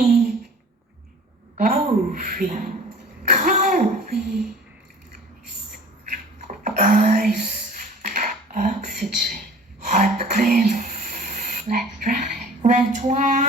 honey, coffee, coffee, ice, oxygen, hot clean, let's try, red wine.